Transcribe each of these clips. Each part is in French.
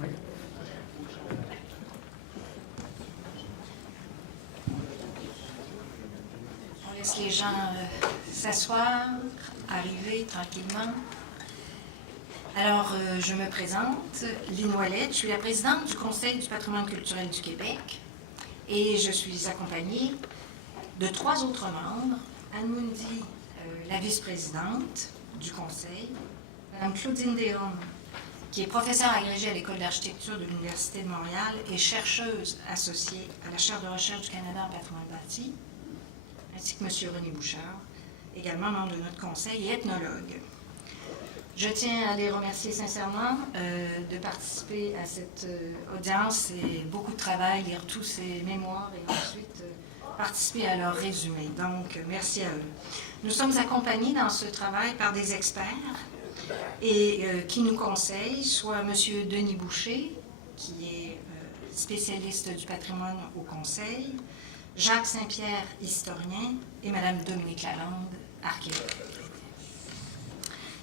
Oui. On laisse les gens s'asseoir, arriver tranquillement. Alors, je me présente, Lynn Ouellette, je suis la présidente du Conseil du patrimoine culturel du Québec et je suis accompagnée de 3 autres membres. Anne Mundy, la vice-présidente du Conseil, Mme Claudine Desrommes, qui est professeure agrégée à l'École d'architecture de l'Université de Montréal et chercheuse associée à la Chaire de recherche du Canada en patrimoine bâti, ainsi que M. René Bouchard, également membre de notre conseil et ethnologue. Je tiens à les remercier sincèrement de participer à cette audience. C'est beaucoup de travail, lire tous ces mémoires et ensuite participer à leur résumé. Donc, merci à eux. Nous sommes accompagnés dans ce travail par des experts et qui nous conseillent, soit M. Denis Boucher, qui est spécialiste du patrimoine au Conseil, Jacques Saint-Pierre, historien, et Mme Dominique Lalande, archéologue.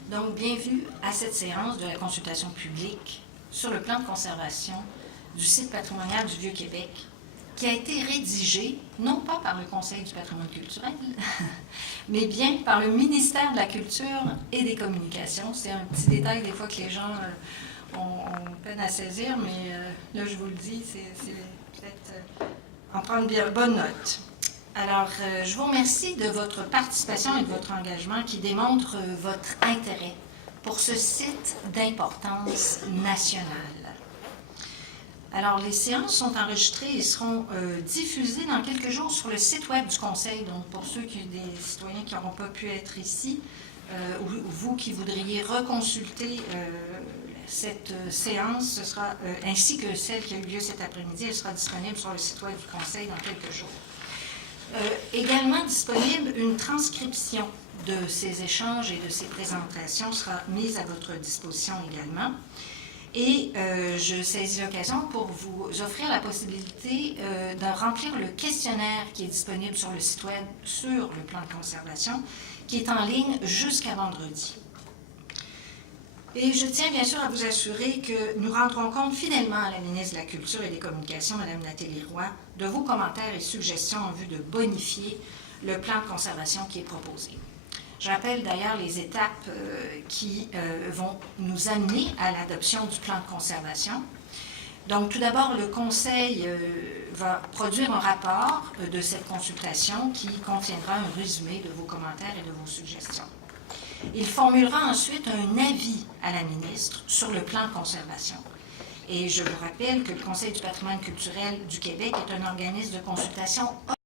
Donc, bienvenue à cette séance de la consultation publique sur le plan de conservation du site patrimonial du Vieux-Québec, qui a été rédigé, non pas par le Conseil du patrimoine culturel, mais bien par le ministère de la Culture et des Communications. C'est un petit détail des fois que les gens ont peine à saisir, mais là, je vous le dis, c'est peut-être en prendre bien bonne note. Alors, je vous remercie de votre participation et de votre engagement qui démontre votre intérêt pour ce site d'importance nationale. Alors, les séances sont enregistrées et seront diffusées dans quelques jours sur le site web du Conseil. Donc, pour ceux des citoyens qui n'auront pas pu être ici, ou vous qui voudriez reconsulter cette séance, ce sera, ainsi que celle qui a eu lieu cet après-midi, elle sera disponible sur le site web du Conseil dans quelques jours. Également disponible, une transcription de ces échanges et de ces présentations sera mise à votre disposition également. Et je saisis l'occasion pour vous offrir la possibilité de remplir le questionnaire qui est disponible sur le site web sur le plan de conservation, qui est en ligne jusqu'à vendredi. Et je tiens bien sûr à vous assurer que nous rendrons compte fidèlement à la ministre de la Culture et des Communications, Mme Nathalie Roy, de vos commentaires et suggestions en vue de bonifier le plan de conservation qui est proposé. Je rappelle d'ailleurs les étapes qui vont nous amener à l'adoption du plan de conservation. Donc, tout d'abord, le Conseil va produire un rapport de cette consultation qui contiendra un résumé de vos commentaires et de vos suggestions. Il formulera ensuite un avis à la ministre sur le plan de conservation. Et je vous rappelle que le Conseil du patrimoine culturel du Québec est un organisme de consultation